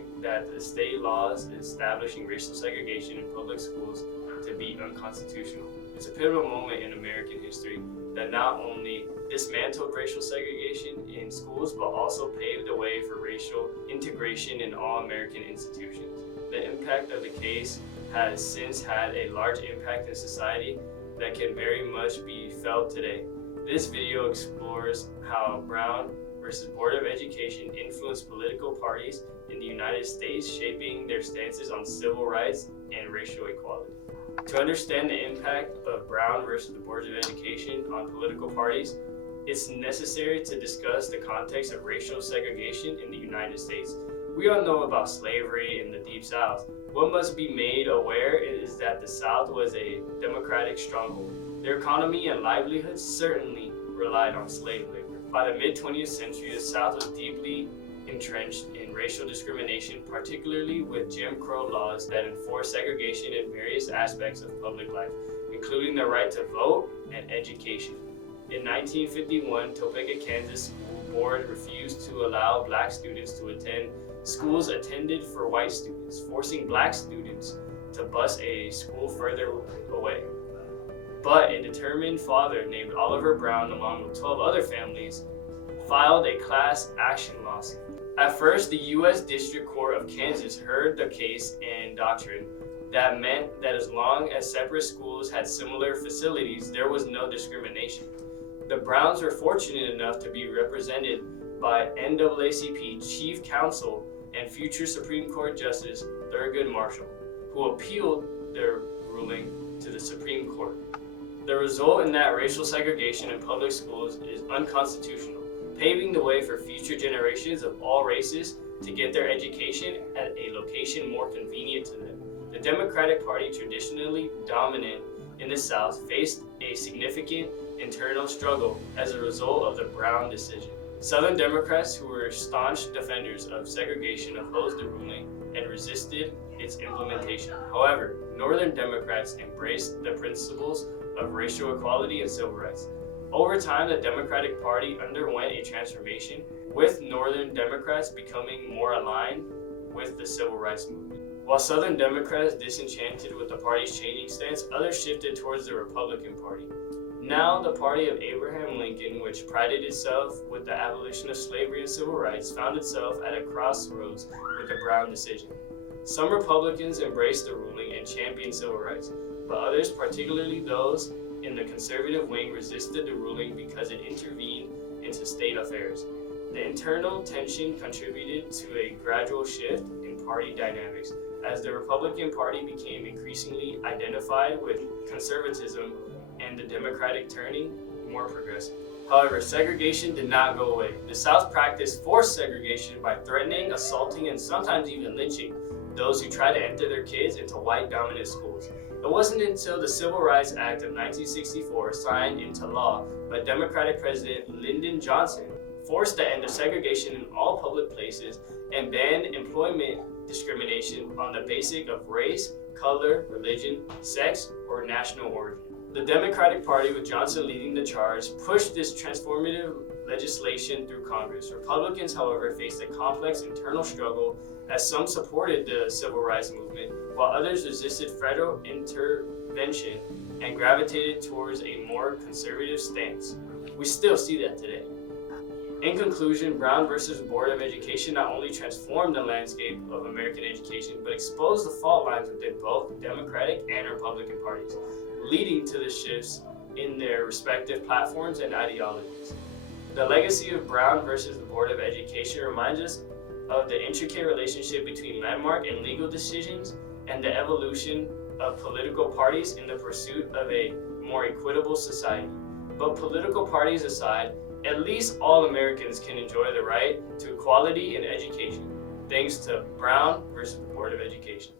find that the state laws establishing racial segregation in public schools to be unconstitutional. It's a pivotal moment in American history that not only dismantled racial segregation in schools, but also paved the way for racial integration in all American institutions. The impact of the case has since had a large impact in society that can very much be felt today. This video explores how Brown versus Board of Education influenced political parties in the United States, shaping their stances on civil rights and racial equality. To understand the impact of Brown versus the Board of Education on political parties, it's necessary to discuss the context of racial segregation in the United States. We all know about slavery in the Deep South. What must be made aware is that the South was a democratic stronghold. Their economy and livelihoods certainly relied on slave labor. By the mid-20th century, the South was deeply entrenched in racial discrimination, particularly with Jim Crow laws that enforced segregation in various aspects of public life, including the right to vote and education. In 1951, Topeka, Kansas School Board refused to allow black students to attend schools attended for white students, forcing black students to bus a school further away. But a determined father named Oliver Brown, along with 12 other families, filed a class action lawsuit. At first, the U.S. District Court of Kansas heard the case and doctrine that meant that as long as separate schools had similar facilities, there was no discrimination. The Browns were fortunate enough to be represented by NAACP Chief Counsel and future Supreme Court Justice Thurgood Marshall, who appealed their ruling to the Supreme Court. The result in that racial segregation in public schools is unconstitutional, paving the way for future generations of all races to get their education at a location more convenient to them. The Democratic Party, traditionally dominant in the South, faced a significant internal struggle as a result of the Brown decision. Southern Democrats, who were staunch defenders of segregation, opposed the ruling and resisted its implementation. However, Northern Democrats embraced the principles of racial equality and civil rights. Over time, the Democratic Party underwent a transformation, with Northern Democrats becoming more aligned with the civil rights movement. While Southern Democrats disenchanted with the party's changing stance, others shifted towards the Republican Party. Now, the party of Abraham Lincoln, which prided itself with the abolition of slavery and civil rights, found itself at a crossroads with the Brown decision. Some Republicans embraced the ruling and championed civil rights, but others, particularly those in the conservative wing, resisted the ruling because it intervened into state affairs. The internal tension contributed to a gradual shift in party dynamics, as the Republican Party became increasingly identified with conservatism and the Democratic turning more progressive. However, segregation did not go away. The South practiced forced segregation by threatening, assaulting, and sometimes even lynching those who tried to enter their kids into white-dominant schools. It wasn't until the Civil Rights Act of 1964, signed into law by Democratic President Lyndon Johnson, forced the end of segregation in all public places and banned employment discrimination on the basis of race, color, religion, sex, or national origin. The Democratic Party, with Johnson leading the charge, pushed this transformative legislation through Congress. Republicans, however, faced a complex internal struggle, as some supported the civil rights movement, while others resisted federal intervention and gravitated towards a more conservative stance. We still see that today. In conclusion, Brown versus Board of Education not only transformed the landscape of American education, but exposed the fault lines within both the Democratic and Republican parties, leading to the shifts in their respective platforms and ideologies. The legacy of Brown versus the Board of Education reminds us of the intricate relationship between landmark and legal decisions and the evolution of political parties in the pursuit of a more equitable society. But political parties aside, at least all Americans can enjoy the right to equality in education, thanks to Brown versus the Board of Education.